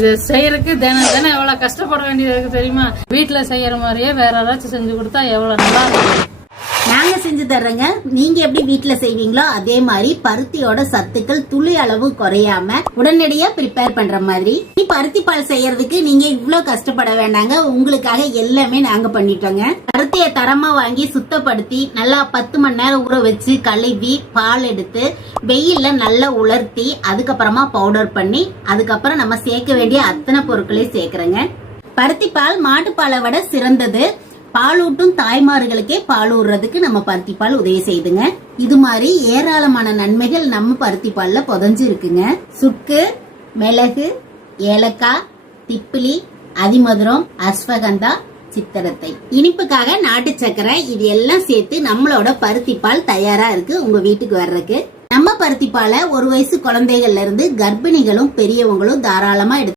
இதை செய்யறதுக்கு தினம் தினம் எவ்வளவு கஷ்டப்பட வேண்டியது இருக்கு தெரியுமா? வீட்டுல செய்யற மாதிரியே வேற ஏதாச்சும் செஞ்சு கொடுத்தா எவ்வளவு நல்லா இருக்கும். நாங்க செஞ்சு தர்றோங்க. நீங்க எப்படி வீட்டுல செய்வீங்களோ அதே மாதிரி பருத்தியோட சத்துக்கள் துளி அளவு குறையாம உடனடியா ப்ரிப்பேர் பண்ற மாதிரி பருத்தி பால் செய்யறதுக்கு நீங்க இவ்வளவு கஷ்டப்பட வேண்டாங்க. உங்களுக்காக எல்லாமே நாங்க பண்ணிட்டோங்க. பருத்திய தரமா வாங்கி சுத்தப்படுத்தி நல்லா 10 மணி நேரம் ஊற வச்சு கழுவி பால் எடுத்து வெயில்ல நல்லா உலர்த்தி அதுக்கப்புறமா பவுடர் பண்ணி அதுக்கப்புறம் நம்ம சேர்க்க வேண்டிய அத்தனை பொருட்களையும் சேர்க்கிறோங்க. பருத்தி பால் மாட்டுப்பாலை விட சிறந்தது. பாலூட்டும் தாய்மார்களுக்கே பால் ஊடுறதுக்கு நம்ம பருத்தி பால் உதவி செய்துங்க. இது மாதிரி ஏராளமான நன்மைகள் நம்ம பருத்தி பால்ல புதஞ்சு இருக்குங்க. சுக்கு, மிளகு, ஏலக்காய், திப்பிலி, அதிமதுரம், அஸ்வகந்தா, சித்திரத்தை, இனிப்புக்காக நாட்டு சக்கரை, இது எல்லாம் சேர்த்து நம்மளோட பருத்தி பால் தயாரா இருக்கு உங்க வீட்டுக்கு வர்றதுக்கு. நம்ம பருத்தி பாலை 1 வயசு குழந்தைகள்ல இருந்து கர்ப்பிணிகளும் பெரியவங்களும் தாராளமா எடுத்து